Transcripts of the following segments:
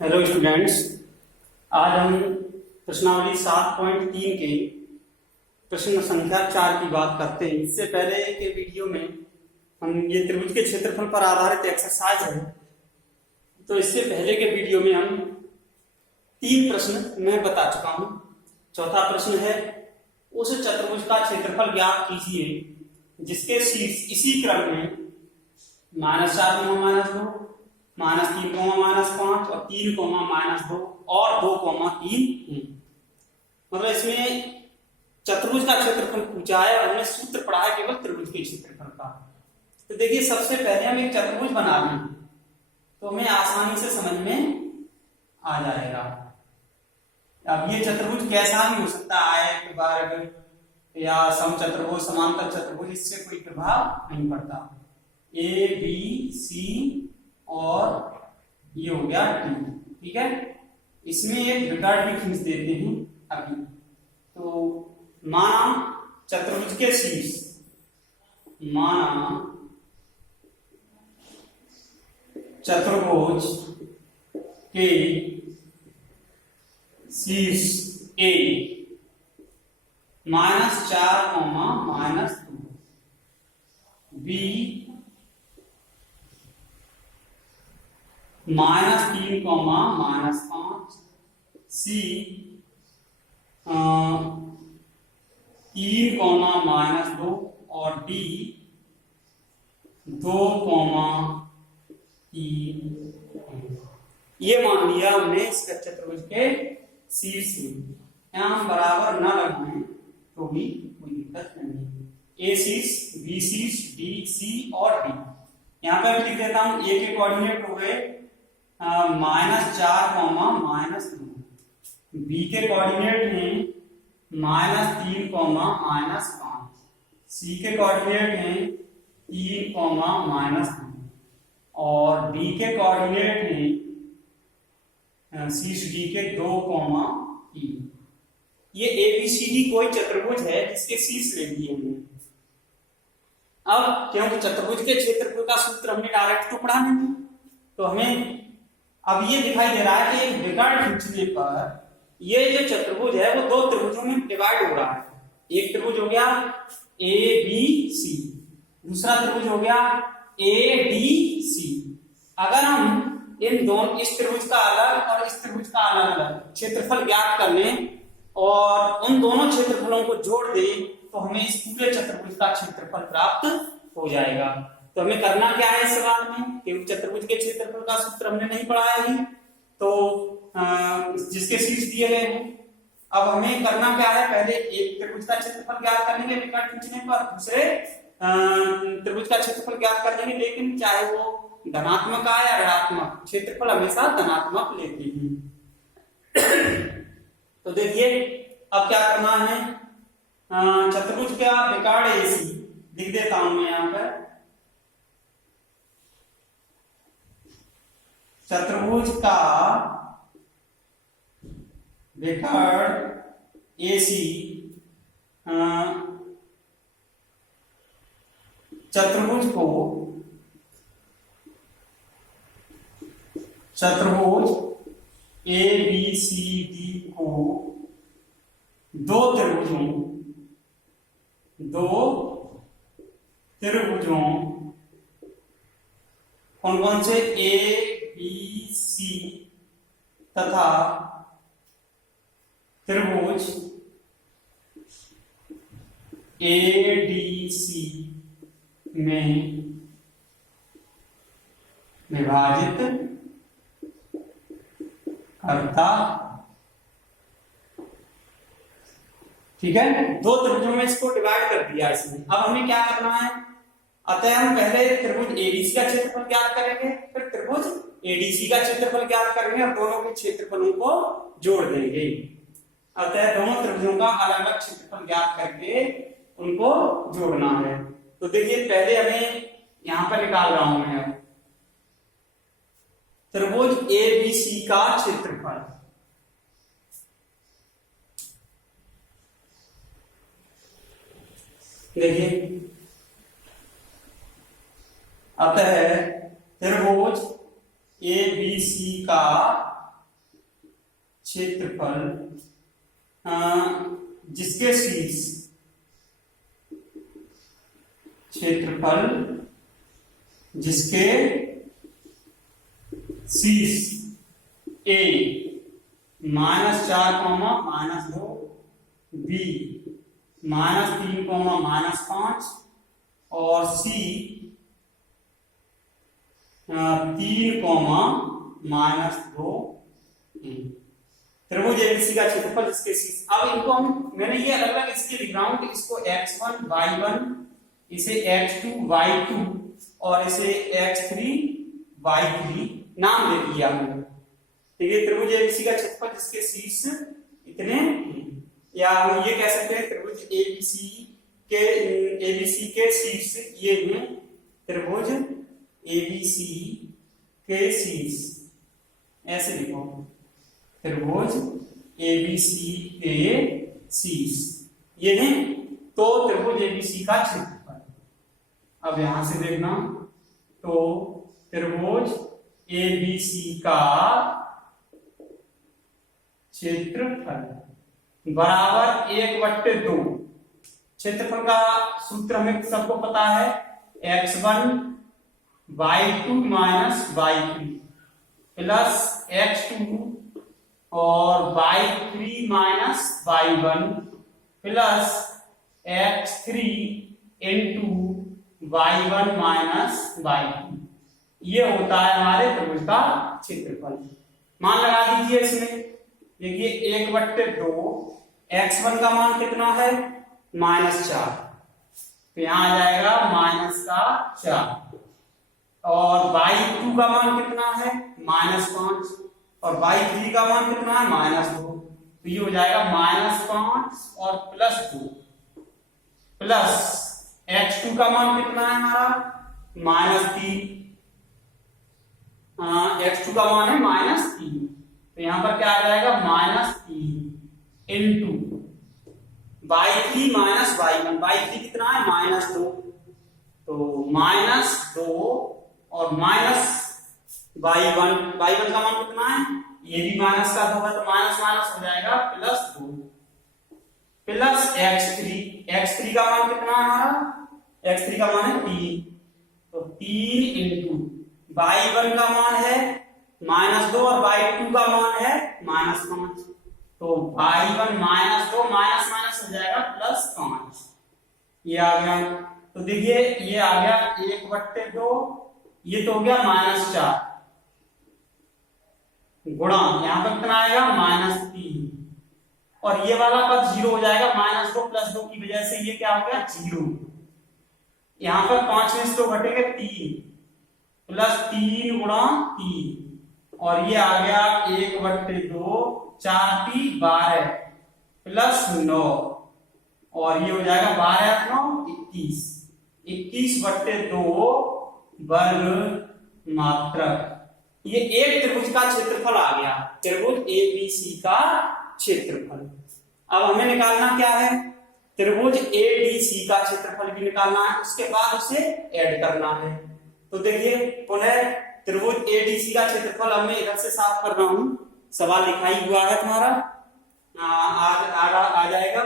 Hello students, आज हम प्रश्नावली 7.3 के प्रश्न संख्या 4 की बात करते हैं। इससे पहले के वीडियो में हम ये त्रिभुज के क्षेत्रफल पर आधारित एक्सरसाइज है, तो इससे पहले के वीडियो में हम 3 प्रश्न मैं बता चुका हूं। चौथा प्रश्न है, उस चतुर्भुज का क्षेत्रफल ज्ञात कीजिए जिसके शीर्ष इसी क्रम में -4, -2, -3, -5 और 3, -2 और 2, 3 मतलब इसमें चतुर्भुज का क्षेत्रफल पूछा है और हमने सूत्र पढ़ा है केवल त्रिभुज के क्षेत्रफल का। तो देखिए, सबसे पहले हम एक चतुर्भुज बना लें तो हमें आसानी से समझ में आ जाएगा। अब ये चतुर्भुज कैसा भी हो सकता है, आयत, वर्ग या समचतुर्भुज, समांतर चतुर्भुज, इससे कोई प्रभाव नहीं पड़ता। ए, बी, सी और ये हो गया टी, ठीक है। इसमें एक रिकॉर्ड भी खींच देते हैं अभी। तो माना चतुर्भुज के शीर्ष, माना चतुर्भुज के शीर्ष ए -4, -2, बी -3, -5, सी 3, -2 और डी 2, 3। ये मान लिया हमने इस चतुर्भुज के शीर्ष में। यहां हम बराबर न लगाएं तो भी कोई दिक्कत नहीं है। ए शीर्ष, बी शीर्ष, डी, सी और डी। यहां पर लिख देता हूं, ए के कोऑर्डिनेट हो गए -4, -2, बी के कोऑर्डिनेट हैं -3, -5, सी के कोऑर्डिनेट हैं 3, -2 और डी के कोऑर्डिनेट हैं शीर्ष डी के 2, 3। ये एबीसीडी कोई चतुर्भुज है जिसके शीर्ष ले लिए हमने। अब क्योंकि चतुर्भुज के क्षेत्रफल का सूत्र हमने डायरेक्ट तो पढ़ा नहीं, तो हमें अब ये दिखाई दे रहा है कि रिकॉर्ड खींचने पर ये जो चतुर्भुज है वो 2 त्रिभुजों में डिवाइड हो रहा है। एक त्रिभुज हो गया ए बी सी, दूसरा त्रिभुज हो गया ए डी सी। अगर हम इन दोनों, इस त्रिभुज का अलग और इस त्रिभुज का अलग अलग क्षेत्रफल ज्ञात कर लें और उन दोनों क्षेत्रफलों को जोड़ दें तो हमें इस पूरे चतुर्भुज का क्षेत्रफल प्राप्त हो जाएगा। तो हमें करना क्या है इस सवाल में, कि चतुर्भुज के क्षेत्रफल का सूत्र हमने नहीं पढ़ा है, तो जिसके शीर्ष दिए गए हैं। अब हमें करना क्या है, पहले एक त्रिभुज का क्षेत्रफल ज्ञात कर लेंगे रिकॉर्ड खींचने पर, दूसरे त्रिभुज का क्षेत्रफल ज्ञात कर लेंगे, लेकिन चाहे वो धनात्मक आए या ऋणात्मक, क्षेत्रफल हमेशा धनात्मक लेते हैं। तो देखिए, अब क्या करना है, चतुर्भुज का रिकॉर्ड एसी लिख देता हूं मैं यहां पर। चतुर्भुज का रिकॉर्ड एसी चतुर्भुज ए बी सी डी को दो त्रिभुजों कौन कौन से, ए बी सी तथा त्रिभुज ए डी सी में विभाजित करता। ठीक है, 2 त्रिभुजों में इसको डिवाइड कर दिया इसमें। अब हमें क्या करना है, अतः हम पहले त्रिभुज एडीसी का क्षेत्रफल ज्ञात करेंगे, फिर त्रिभुज एडीसी का क्षेत्रफल ज्ञात करेंगे और दोनों के क्षेत्रफलों को जोड़ देंगे। अतः दोनों त्रिभुजों का अलग अलग क्षेत्रफल ज्ञात करके उनको जोड़ना है। तो देखिए, पहले हमें यहां पर निकाल रहा हूं मैं त्रिभुज एबीसी का क्षेत्रफल। देखिए, अतः त्रिभुज ABC का क्षेत्रफल जिसके शीर्ष क्षेत्रफल जिसके शीर्ष ए -4, -2, बी -3, -5 और सी 3, -2 त्रिभुज एबीसी का क्षेत्रफल जिसके शीर्ष। अब इनको मैंने ये अलग अलग इसके लिख रहा हूं, इसको x1 y1, इसे x2 y2 और इसे x3 y3 नाम दे दिया हमने। ठीक है, त्रिभुज एबीसी का क्षेत्रफल जिसके शीर्ष इतने, या हम ये कह सकते हैं त्रिभुज एबीसी के शीर्ष ये है, त्रिभुज एबीसी के शीर्ष, ऐसे लिखो, त्रिभुज एबीसी के शीर्ष ये है, तो त्रिभुज एबीसी का क्षेत्रफल। अब यहां से देखना, तो त्रिभुज एबीसी का क्षेत्रफल बराबर 1/2। क्षेत्रफल का सूत्र हमें सबको पता है, x1 y2 y3 plus x2 और y3 y1 plus x3 into y1 y2, ये होता है हमारे त्रिभुज का क्षेत्रफल। मान लगा दीजिए इसमें, देखिए 1/2, x1 का मान कितना है -4, तो यहां आ जाएगा -4, और y2 का मान कितना है -5, और y3 का मान कितना है -2, तो ये हो जाएगा -5 और +2, प्लस x2 का मान कितना है हमारा -3, x2 का मान है -3, तो यहां पर क्या आ जाएगा -3 इंटू y3 y1, y3 कितना है -2, तो -2 और y1 का मान कितना है, ये भी माइनस का होगा, तो माइनस माइनस हो जाएगा +2, प्लस x3 का मान कितना है हमारा, x3 का मान है 3, तो 3 इंटू y1 का मान है -2 और y2 का मान है -5, तो y1 -2 माइनस माइनस हो जाएगा +5, ये आ गया। तो देखिए ये आ गया 1/2, ये तो हो गया -4 गुणा, यहां पर कितना आएगा -3, और ये वाला पद 0 हो जाएगा, -2 +2 की वजह से ये क्या हो गया 0, यहां पर 5 में से 2 घटेंगे 3, +3 गुणा 3, और ये आ गया 1/2, 4 × 12 +9, और ये हो जाएगा 12 × 9 21, 21/2 वर्ग मात्रक। ये एक त्रिभुज का क्षेत्रफल आ गया, त्रिभुज एबीसी का क्षेत्रफल। अब हमें निकालना क्या है, त्रिभुज एडीसी का क्षेत्रफल भी निकालना है, उसके बाद उसे ऐड करना है। तो देखिए पुनः त्रिभुज एडीसी का क्षेत्रफल हमें इधर से साफ कर रहा हूं, सवाल लिखाई हुआ है तुम्हारा, आ जाएगा।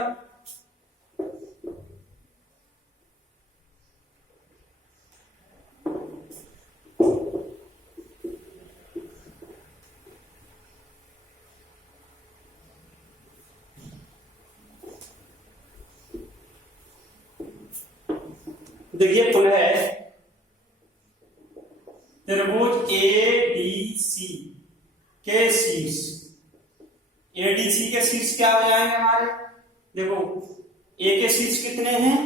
देखिए पुनः त्रिभुज एडीसी के शीर्ष, एडीसी के शीर्ष क्या हो जाएंगे हमारे, देखो ए के शीर्ष कितने हैं,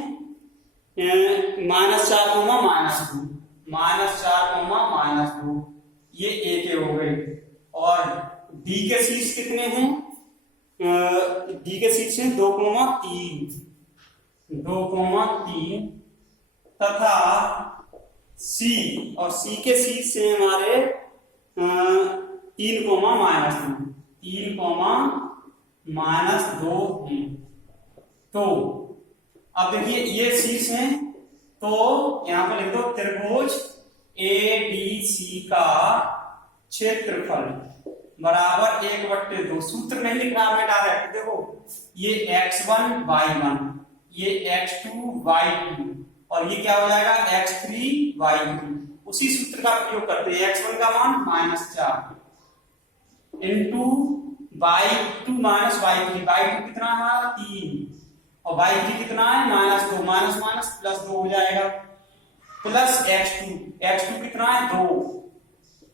-4, -2, ये ए के हो गए, और डी के शीर्ष कितने हैं, डी के शीर्ष हैं 2, 3 तथा सी, और सी के शीर्ष से हमारे 3, -2 हैं। तो अब देखिए ये शीर्ष हैं, तो यहां पर लिख दो त्रिभुज एडीसी का क्षेत्रफल बराबर 1/2। सूत्र नहीं लिख रहा मैं डायरेक्ट, देखो ये x1 y1, ये x2 y2 और ये क्या हो जाएगा x3 y3। उसी सूत्र का प्रयोग करते हैं। x1 का मान -4 into y2 minus y3, y2 कितना है 3 और y3 कितना है -2, माइनस माइनस प्लस 2 हो जाएगा, प्लस x2 कितना है 2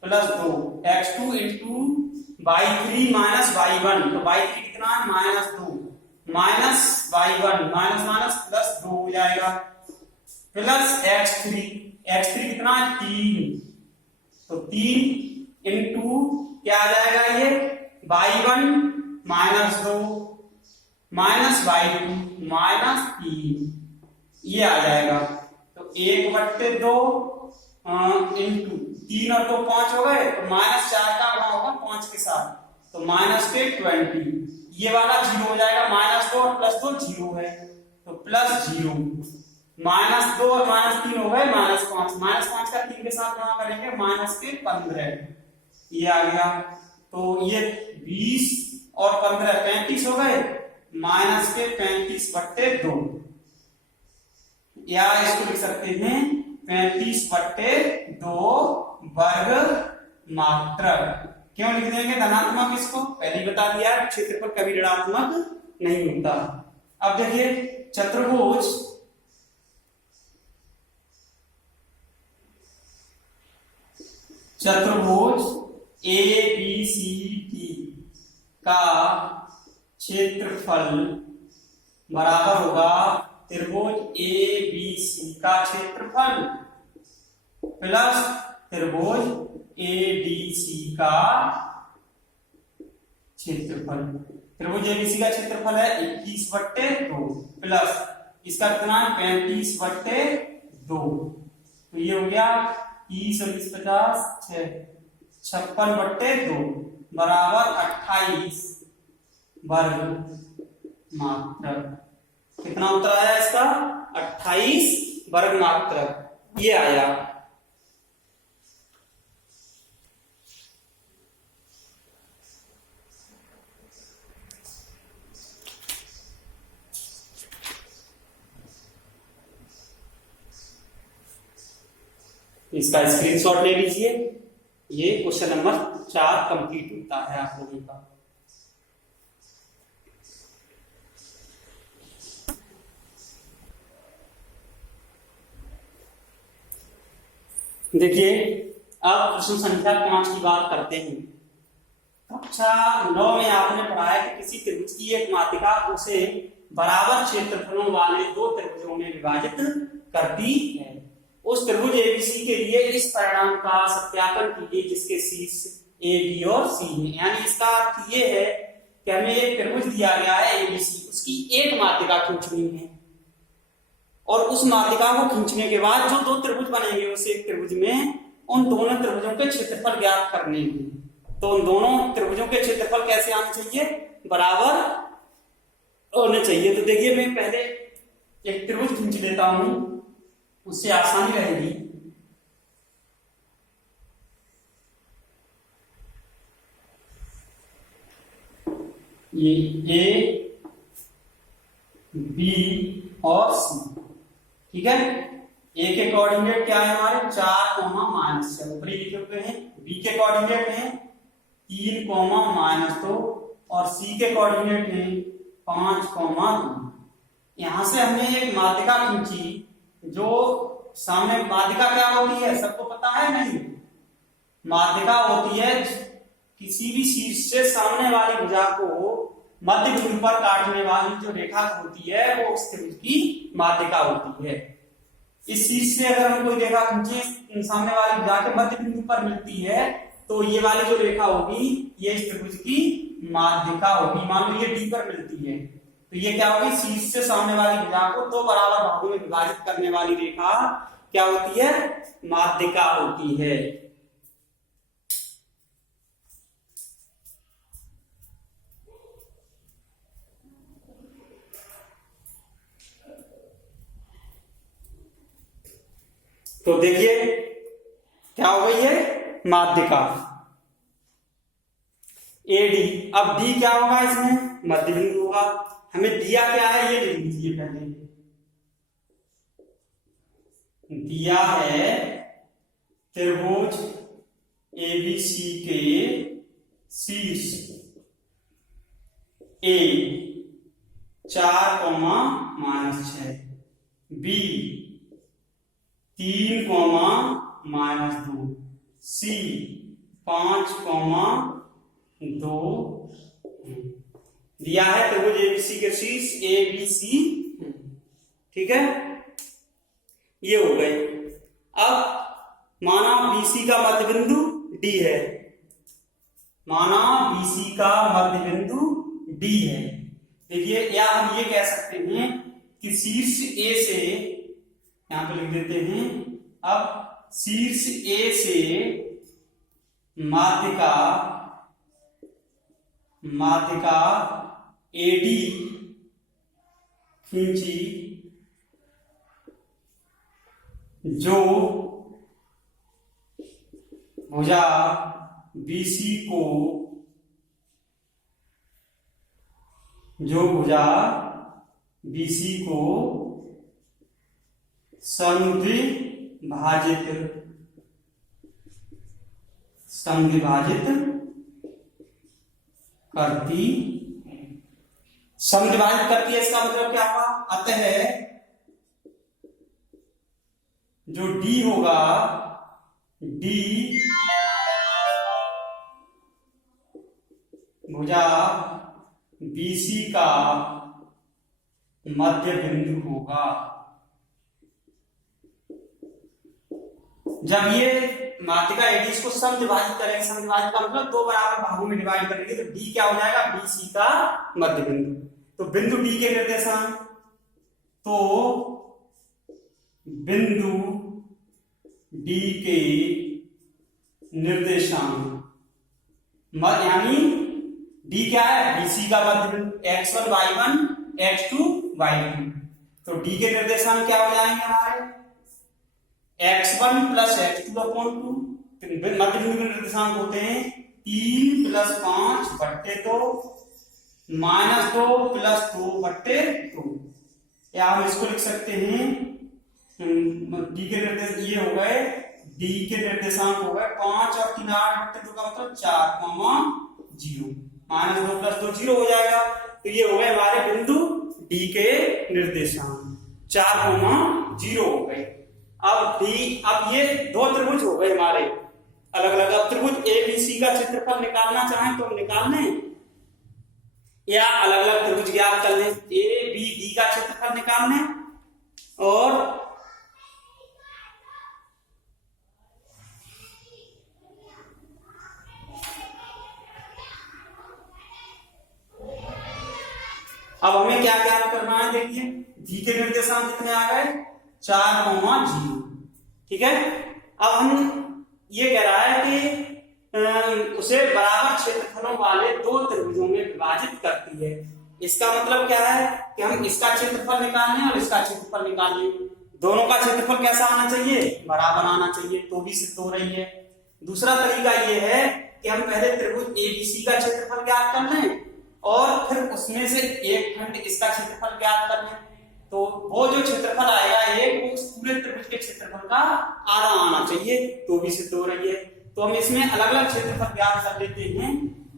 plus 2 x2 into y3 minus y1, तो y3 कितना है -2 minus y1 minus minus plus 2 हो जाएगा, प्लस x3 कितना है 3, तो 3 इंटू क्या आ जाएगा ये y1 -2 माइनस y2 -3, ये आ जाएगा। तो 1/2 इंटू 3 और 2 5 हो गए, तो -4 का गुणा होगा 5 के साथ, तो -20, ये वाला 0 हो जाएगा, -2 और +2 0 है, तो +0, -2 और -3 हो गए -5 का 3 के साथ गुणा करेंगे -15, ये आ गया। तो ये 20 और 15 35 हो गए, -35/2, या इसको लिख सकते हैं 35/2 वर्ग मात्रक। क्यों लिख देंगे धनात्मक, इसको पहले ही बता दिया है, क्षेत्रफल कभी ऋणात्मक नहीं होता। अब देखिए चतुर्भुज ABCD का क्षेत्रफल बराबर होगा त्रिभुज ABC का क्षेत्रफल प्लस त्रिभुज ADC का क्षेत्रफल। त्रिभुज ABC का क्षेत्रफल है 21/2 प्लस इसका कितना है 35/2, तो ये हो गया 30 और 20 50 56/2 बराबर 28 वर्ग मात्रक। कितना उत्तर आया इसका 28 वर्ग मात्रक, ये आया। इसका स्क्रीनशॉट ले लीजिए, ये क्वेश्चन नंबर 4 कंप्लीट होता है आप लोगों का। देखिए अब प्रश्न संख्या 5 की बात करते हैं। कक्षा 9 में आपने पढ़ा है कि किसी त्रिभुज की एक मात्रिका उसे बराबर क्षेत्रफलों वाले दो त्रिभुजों में विभाजित करती है। उस त्रिभुज एबीसी के लिए इस परिणाम का सत्यापन कीजिए जिसके शीर्ष ए बी और सी है। यानी इसका अर्थ ये है कि हमें एक त्रिभुज दिया गया है एबीसी, उसकी एक मात्रिका खींचनी है और उस मात्रिका को खींचने के बाद जो दो त्रिभुज बनेंगे उस एक त्रिभुज में, उन दोनों त्रिभुजों के क्षेत्रफल ज्ञात करने हैं। तो उन दोनों त्रिभुजों के क्षेत्रफल कैसे आने चाहिए, बराबर होने चाहिए। तो देखिए मैं पहले एक त्रिभुज खींच लेता हूं, उससे आसानी रहेगी। ये ए बी और सी, ठीक है। ए के कोऑर्डिनेट क्या है हमारे 4, -6 ऊपरी लिखे हुए हैं। बी के कोऑर्डिनेट हैं 3, -2 और सी के कोऑर्डिनेट हैं 5, 2। यहां से हमने एक मात्रिका खींची, जो सामने मात्रिका क्या होती है सबको पता है नहीं। मात्रिका होती है किसी भी शीर्ष से सामने वाली भुजा को मध्य बिंदु पर काटने वाली जो रेखा होती है वो उस त्रिभुज की मात्रिका होती है। इस शीर्ष से अगर हम कोई रेखा खींचे सामने वाली भुजा के मध्य बिंदु पर मिलती है तो ये वाली जो रेखा होगी ये इस त्रिभुज की माध्यिका होगी। मान लो ये डी पर मिलती है तो ये क्या होगी, शीर्ष से सामने वाली भुजा को दो बराबर भागों में विभाजित करने वाली रेखा क्या होती है, माध्यिका होती है। तो देखिए क्या हो गई है, माध्यिका। AD। अब D क्या होगा इसमें? मध्य बिंदु होगा। हमें दिया क्या है ये लिख लीजिए पहले। दिया है त्रिभुज ABC के शीर्ष A 4,-6, B 3,-2, C 5,2 दिया है त्रिभुज ABC के शीर्ष ABC। ठीक है, ये हो गए। अब माना BC का मध्य बिंदु D है, माना BC का मध्य बिंदु D है। देखिए, या हम ये कह सकते हैं कि शीर्ष A से, यहां पे लिख देते हैं, अब शीर्ष A से माध्यिका AD खींची जो भुजा BC को संविभाजित करती है। इसका मतलब क्या हुआ? अतः जो D होगा, D भुजा BC का मध्य बिंदु होगा। जब ये माध्यिका AD इसको समविभाजित करेंगे, समविभाजित का मतलब दो बराबर भागों में डिवाइड करेंगे, तो D क्या हो जाएगा? BC का मध्य बिंदु। तो बिंदु D के निर्देशांक, तो बिंदु D के निर्देशांक यानी D क्या है? BC का मध्य बिंदु, x1 y1 x2 y2। तो D के निर्देशांक क्या हो जाएंगे हमारे? x1 plus x2 upon 2। मध्य बिंदु के निर्देशांक होते हैं 3 प्लस 5 बट्टे 2 माइनस 2 प्लस 2 बट्टे 2। या हम इसको लिख सकते हैं, D के निर्देश ये हो गए, D के निर्देशांक हो गए 5 और 3 8 बट्टे 2 का मतलब 4,0। माइनस 2 प्लस 2 0 हो जाएगा। तो ये हो गए हमारे बिंदु D के निर्देशांक 4,0 हो गए। अब ये दो त्रिभुज हो गए हमारे अलग अलग। अब त्रिभुज ABC का क्षेत्रफल निकालना चाहें तो निकाल लें, या अलग अलग त्रिभुज ज्ञात कर लें। ABD का क्षेत्रफल निकाल लें, और अब हमें क्या क्या करना है? देखिए, D के निर्देशांक कितने आ गए? 4,0। ठीक है, अब हम ये कह रहा है कि उसे बराबर क्षेत्रफलों वाले दो त्रिभुजों में विभाजित करती है। इसका मतलब क्या है कि हम इसका क्षेत्रफल निकाल लें और इसका क्षेत्रफल निकाल लें। दोनों का क्षेत्रफल कैसा आना चाहिए? बराबर आना चाहिए, तो भी सिद्ध हो रही है। दूसरा तरीका ये है कि हम पहले त्रिभुज ABC का क्षेत्रफल ज्ञात कर लें और फिर उसमें से एक खंड इसका क्षेत्रफल ज्ञात कर लें, तो वो जो क्षेत्रफल आएगा वो उस पूरे त्रिभुज के क्षेत्रफल का आधा आना चाहिए, तो भी सिद्ध हो रही है। तो हम इसमें अलग अलग क्षेत्रफल ज्ञात कर लेते हैं।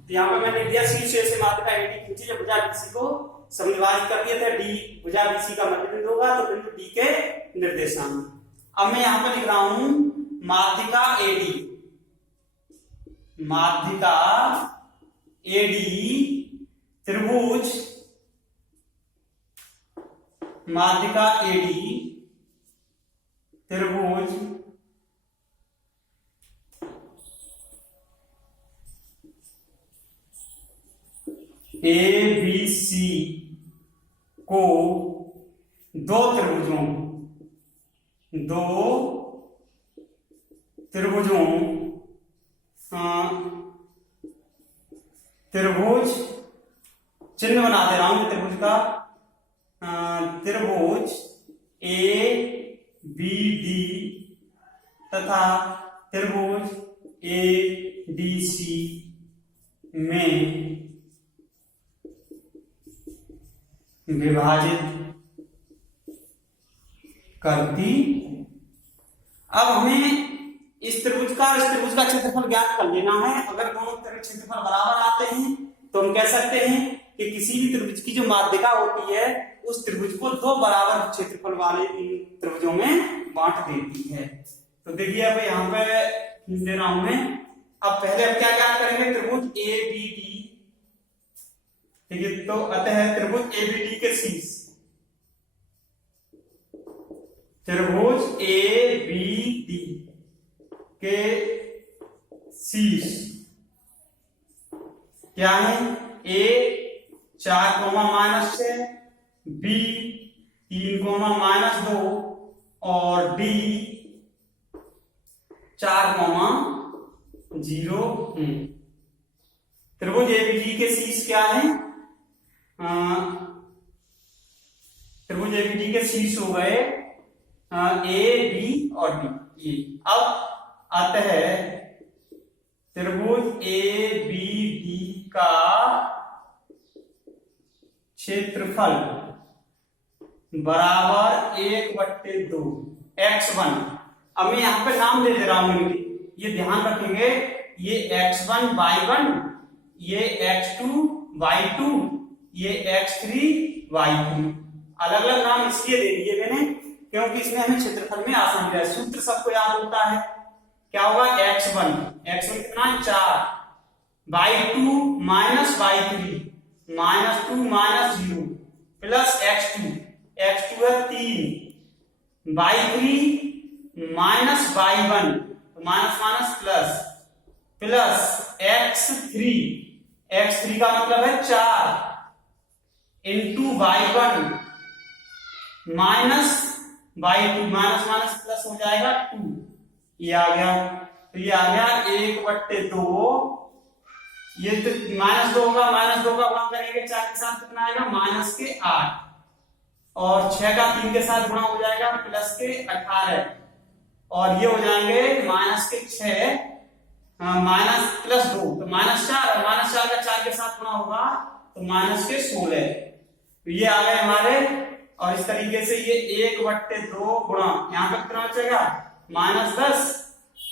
तो यहाँ पर मैंने दिया शीर्ष से माध्यिका AD खींची जब भुजा BC को समविभाजित करती है, तो D भुजा BC का मध्य बिंदु होगा, तो बिंदु D के निर्देशांक। अब मैं यहाँ पर लिख रहा हूं माध्यिका AD त्रिभुज माध्यिका AD त्रिभुज ABC को दो त्रिभुजों त्रिभुज चिन्ह बना दे रहा हूं त्रिभुज का, त्रिभुज ABD तथा त्रिभुज ADC में विभाजित करती। अब हमें इस त्रिभुज का क्षेत्रफल ज्ञात कर लेना है। अगर दोनों तरफ क्षेत्रफल बराबर आते हैं तो हम कह सकते हैं कि किसी भी त्रिभुज की जो माध्यिका होती है उस त्रिभुज को दो बराबर क्षेत्रफल वाले त्रिभुजों में बांट देती है। तो देखिए अब यहाँ पे दे रहा हूं मैं। अब पहले अब क्या ज्ञात करेंगे, त्रिभुज ए बी डी। ठीक है, तो अतः त्रिभुज ए बी डी के शीर्ष, त्रिभुज ए बी डी के शीर्ष क्या है, ए 4,-6, बी 3,-2 और डी 4,0 है। त्रिभुज एबीडी के शीर्ष क्या है, त्रिभुज एबीडी के शीर्ष हो गए ए बी और डी। अब अतः त्रिभुज एबीडी का क्षेत्रफल बराबर 1/2 x1। अब मैं यहां पे नाम दे दे रहा हूं, ये ध्यान रखेंगे, ये x1 y1, ये x2 y2, ये x3 y3। अलग अलग नाम इसलिए दे दिए मैंने क्योंकि इसमें हमें क्षेत्रफल में आसानी है। सूत्र सबको याद होता है, क्या होगा, x1 कितना है 4, y2 minus y3 -2 -0 plus x2 है 3, y3 minus y1 minus plus x3 का मतलब है 4 into y1 minus y2 minus plus हो जाएगा 2। ये आ गया, तो ये आ गया 1/2। ये तो -2 होगा, -2 का गुणा करेंगे 4 के साथ कितना आएगा, -8 और 6 का 3 के साथ गुणा हो जाएगा +18 और ये हो जाएंगे -6 +2 तो -4 और -4 का 4 के साथ गुणा होगा तो -16। तो ये आ गए हमारे, और इस तरीके से ये 1/2 गुणा यहाँ पे कितना बचेगा -10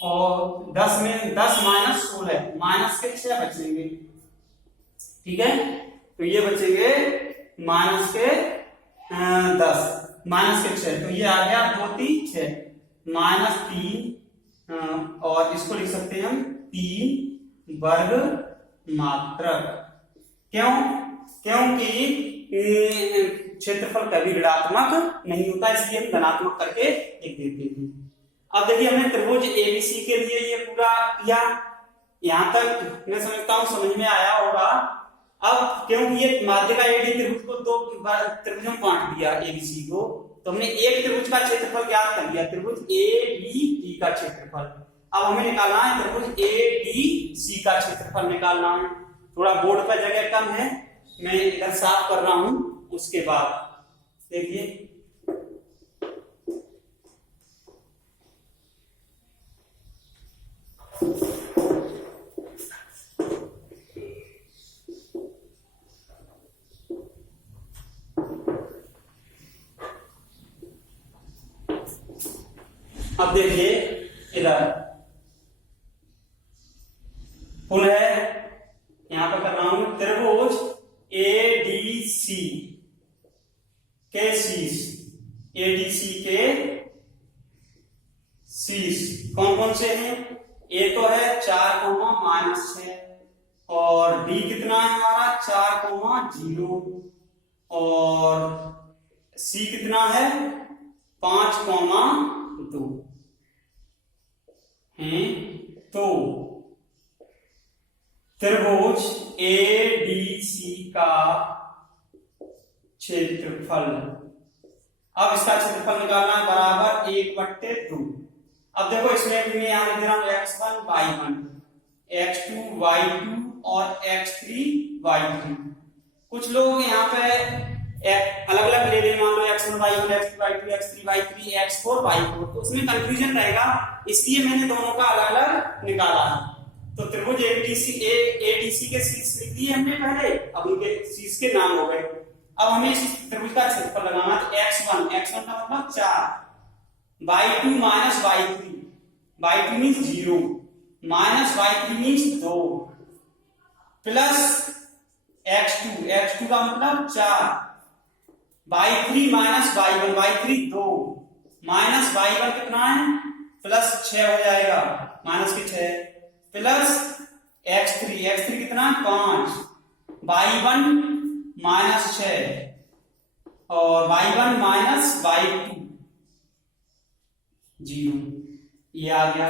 और 10 में 10 -16 -6 बचेंगे। ठीक है, तो ये बचेंगे -6 तो ये आ गया 2 3 6 -3 और इसको लिख सकते हैं हम 3 वर्ग मात्रक। क्योंकि क्षेत्रफल कभी ऋणात्मक नहीं होता, इसलिए हम धनात्मक करके लिख देते हैं। अब देखिए हमने त्रिभुज एबीसी के लिए ये पूरा किया, यहां तक मैं समझता हूं समझ में आया होगा। अब क्योंकि ये माध्यिका एडी त्रिभुज को दो त्रिभुजों में बांट दिया एबीसी को, तो हमने एक त्रिभुज का क्षेत्रफल ज्ञात कर लिया, त्रिभुज एबीडी का क्षेत्रफल। अब हमें निकालना है त्रिभुज एडीसी का क्षेत्रफल निकालना है। थोड़ा बोर्ड पर जगह कम है, मैं इधर साफ कर रहा हूं, उसके बाद देखिए अब देखिए इधर पुनः यहां पर कर रहा हूं त्रिभुज एडीसी के शीर्ष, एडीसी के शीर्ष कौन कौन से हैं, ए तो है 4,-6 और डी कितना है हमारा 4,0 और सी कितना है 5,2 हैं। तो त्रिभुज एडीसी का क्षेत्रफल, अब इसका क्षेत्रफल निकालना है बराबर 1/2। अब देखो इसमें भी मैं यहां लिख रहा हूं x1 y1, x2 y2 और x3 y3। कुछ लोग यहाँ पे अलग अलग ले लें, मान लो x1 y1 x2 y2 x3 y3 x4 y4, तो उसमें कंफ्यूजन रहेगा, इसलिए मैंने दोनों का अलग अलग निकाला है। तो त्रिभुज एडीसी के शीर्ष लिख दिए हमने पहले, अब उनके शीर्ष के नाम हो गए। अब हमें इस त्रिभुज का क्षेत्रफल लगाना है। x1 का मतलब 4, y2 minus y3, y2 means 0 minus y3 means 2 plus x2 का मतलब 4, y3 minus y1, y3 2 minus y1 कितना है प्लस 6 हो जाएगा, माइनस के 6 प्लस x3 कितना 5, y1 माइनस 6 और y1 माइनस y2 0, ये आ गया।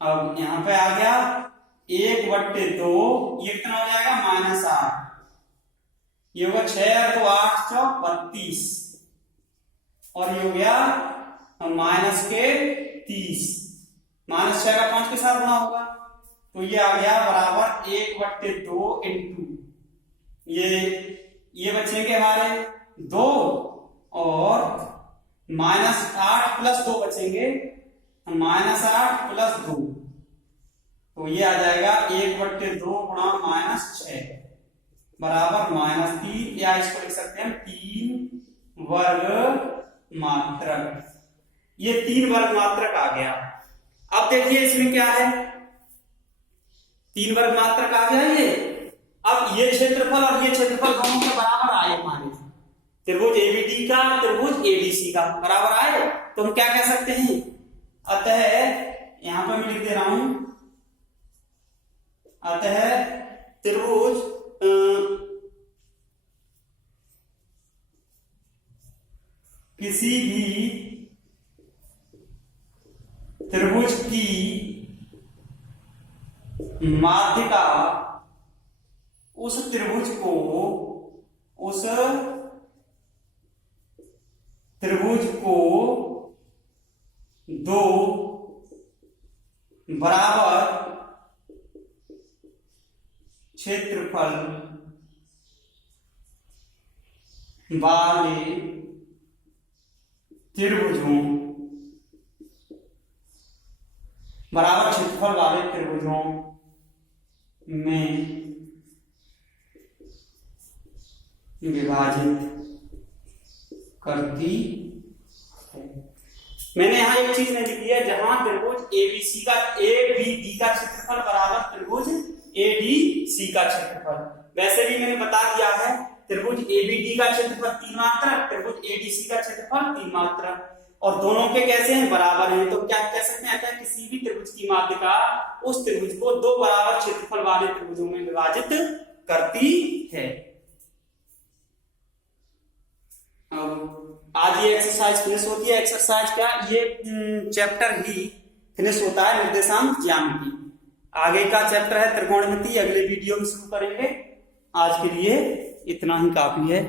अब यहां पे आ गया 1/2, ये कितना हो जाएगा -8, ये होगा 6 और 2 8 चौक 32 और ये हो गया माइनस के 30, -6 का 5 के साथ गुणा होगा तो ये आ गया बराबर 1/2 इंटू ये बचेंगे हमारे 2 और -8 प्लस 2 बचेंगे, -8 प्लस 2 तो ये आ जाएगा 1/2 गुणा -6 बराबर -3, या इसको लिख सकते हैं 3 वर्ग मात्रक। ये 3 वर्ग मात्रक आ गया। अब देखिए इसमें क्या है, 3 वर्ग मात्रक आ गया ये। अब ये क्षेत्रफल और ये क्षेत्रफल दोनों के बराबर आए हमारे, त्रिभुज एबीडी का त्रिभुज एडीसी का बराबर आए तो हम क्या कह सकते हैं, अतः यहां पर मैं लिख दे रहा हूं, अतः त्रिभुज किसी भी त्रिभुज की माध्यिका उस त्रिभुज को 2 बराबर क्षेत्रफल वाले त्रिभुजों में विभाजित करती है। मैंने यहां एक चीज नहीं लिखी है, जहां त्रिभुज एबीडी का क्षेत्रफल बराबर त्रिभुज एडीसी का क्षेत्रफल, वैसे भी मैंने बता दिया है त्रिभुज एबीडी का क्षेत्रफल 3 मात्रक, त्रिभुज एडीसी का क्षेत्रफल 3 मात्रक और दोनों के कैसे हैं बराबर हैं। तो क्या कह सकते हैं, किसी भी त्रिभुज की माध्यिका उस त्रिभुज को 2 बराबर क्षेत्रफल वाले त्रिभुजों में विभाजित करती है। आज ये एक्सरसाइज फिनिश होती है। एक्सरसाइज क्या, ये चैप्टर ही फिनिश होता है, निर्देशांक ज्यामिति। आगे का चैप्टर है त्रिकोणमिति, अगले वीडियो में शुरू करेंगे। आज के लिए इतना ही काफी है।